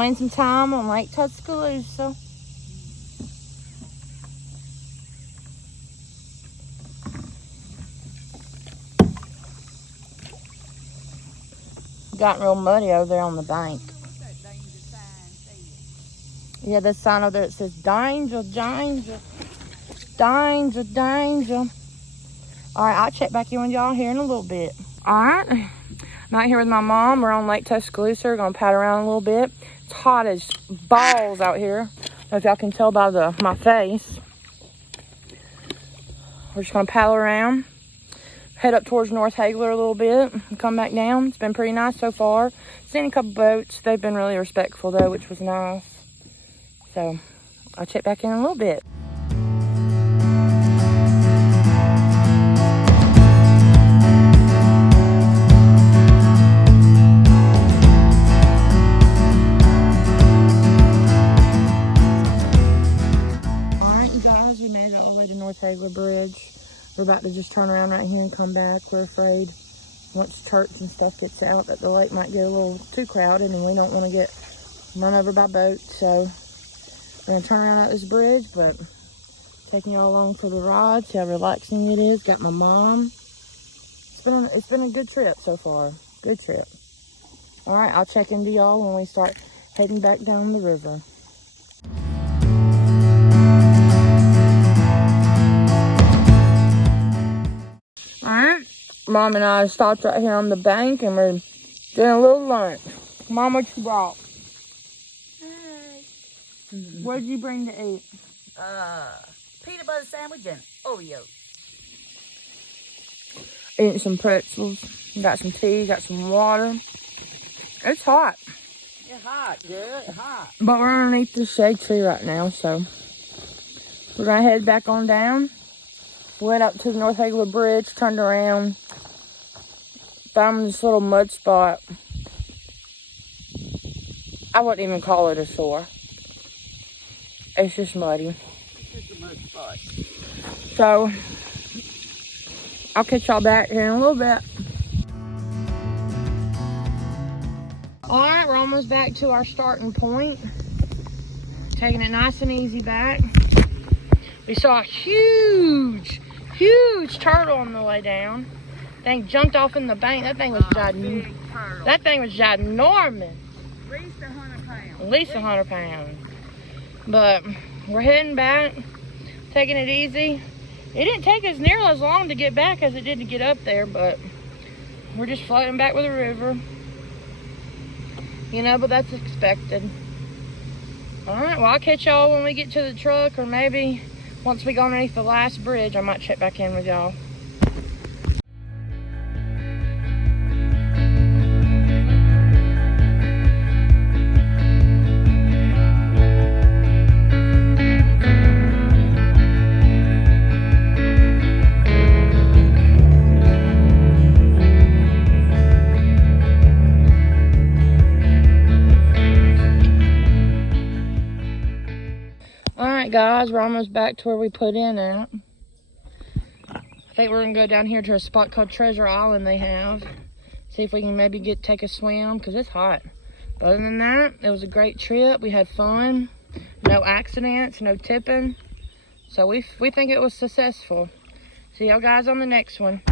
enjoying some time on Lake Tuscaloosa. Gotten real muddy over there on the bank. Yeah, this sign over there that says danger, danger, danger, danger. All right, I'll check back in with y'all here in a little bit. All right, I'm out here with my mom. We're on Lake Tuscaloosa. We're gonna paddle around a little bit. It's hot as balls out here. I don't know if y'all can tell by my face. We're just gonna paddle around, head up towards North Hagler a little bit, and come back down. It's been pretty nice so far. Seen a couple boats. They've been really respectful though, which was nice. So I'll check back in a little bit. North Hagler Bridge. We're about to just turn around right here and come back. We're afraid once church and stuff gets out that the lake might get a little too crowded and we don't want to get run over by boats. So we're gonna turn around at this bridge, but taking y'all along for the ride, see how relaxing it is. Got my mom. It's been a good trip so far. Good trip. All right, I'll check into y'all when we start heading back down the river. Alright, Mom and I stopped right here on the bank and we're doing a little lunch. Mom, what you brought? Hi. What did you bring to eat? Peanut butter sandwich and Oreo. Eating some pretzels. Got some tea, got some water. It's hot. It's hot, girl. It's hot. But we're underneath the shade tree right now, so we're gonna head back on down. Went up to the North Hagler Bridge, turned around, found this little mud spot. I wouldn't even call it a shore. It's just muddy. It's just a mud spot. So, I'll catch y'all back here in a little bit. Alright, we're almost back to our starting point. Taking it nice and easy back. We saw a huge turtle on the way down. Thing jumped off in the bank. That thing was ginormous. That thing was ginormous. At least 100 pounds. At least 100 pounds. But we're heading back, taking it easy. It didn't take us nearly as long to get back as it did to get up there, but we're just floating back with the river. You know, but that's expected. Alright, well, I'll catch y'all when we get to the truck, or maybe once we go underneath the last bridge, I might check back in with y'all. Alright guys, we're almost back to where we put in at. I think we're gonna go down here to a spot called Treasure Island they have. See if we can maybe take a swim, because it's hot. But other than that, it was a great trip. We had fun. No accidents, no tipping. So we think it was successful. See y'all guys on the next one.